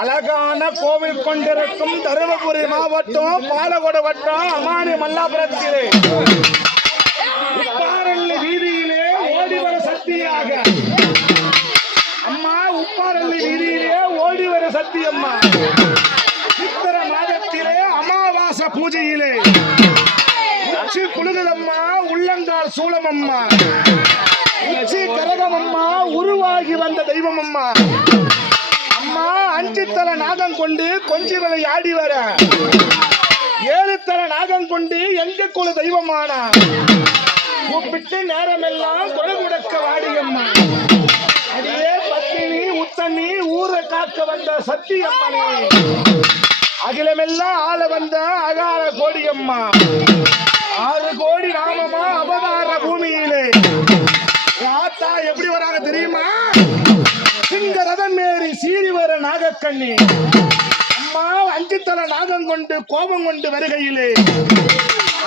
அழகான கோவில் கொண்டிருக்கும் தருமபுரி மாவட்டம் பாலகோடு வட்டம் அமானி மல்லாபுரத்திலே உப்பாரள்ளி வீதியிலே ஓடிவர சக்தியாக அம்மா, உப்பாரள்ளி வீதியிலே ஓடிவர சக்தி அம்மா. சித்திர மாதத்திலே அமாவாசை பூஜையிலே உச்சி குழுகுதம்மா, உள்ளங்கால் சூளம் அம்மா, உச்சி கரகம் அம்மா, உருவாகி வந்த தெய்வம் அம்மா. அம்மா, 5 தலை நாகம் கொண்டு கொஞ்சி விலை ஆடி வர 7 தலை நாகம் கொண்டு எங்க குல தெய்வமானா கூப்பிட்டு நேரமெல்லாம் தொழுமுடக்க வாடியம்மா. அதே பத்தினி உத்தனி ஊரை காக்க வந்த சத்தியம்மனே, அகிலமெல்லாம் ஆள வந்த அகால கோடியம்மா. 6 கோடி நாமமா அவதார பூமியிலே ஆத்தா எப்படி வராங்க தெரியுமா? சிங்க ரதம் ஏறி சீறி வர நாகக்கண்ணி அம்மா. 5 தலை நாகம் கொண்டு கோபம் கொண்டு வருகையிலே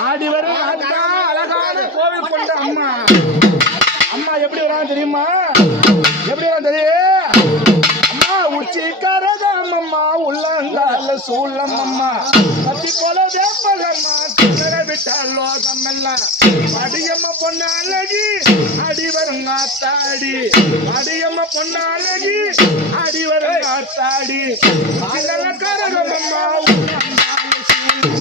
ஆடி வர ஆத்தா அழகான கோவில் கொண்ட அம்மா. அம்மா எப்படி வராங்க தெரியுமா? எப்படி வராங்க தெரியும் அம்மா? உச்சி கரகம் அம்மா, உள்ளங்கால சூழம் அம்மா, பத்தி போல வேப்பகம்மா, கிணற விட்டால் லோகம் எல்லாம் அடியம்மா பொண்ணு அழகி அடி வருங்க ஆத்தாடி. அடியம்மா பொண்ணு அழகி அடி வருங்க ஆத்தாடி. கரகம் அம்மா, உள்ளங்கால சூழம்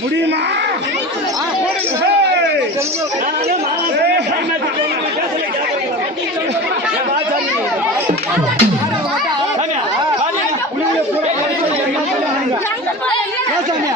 முடியுமா? சாமியா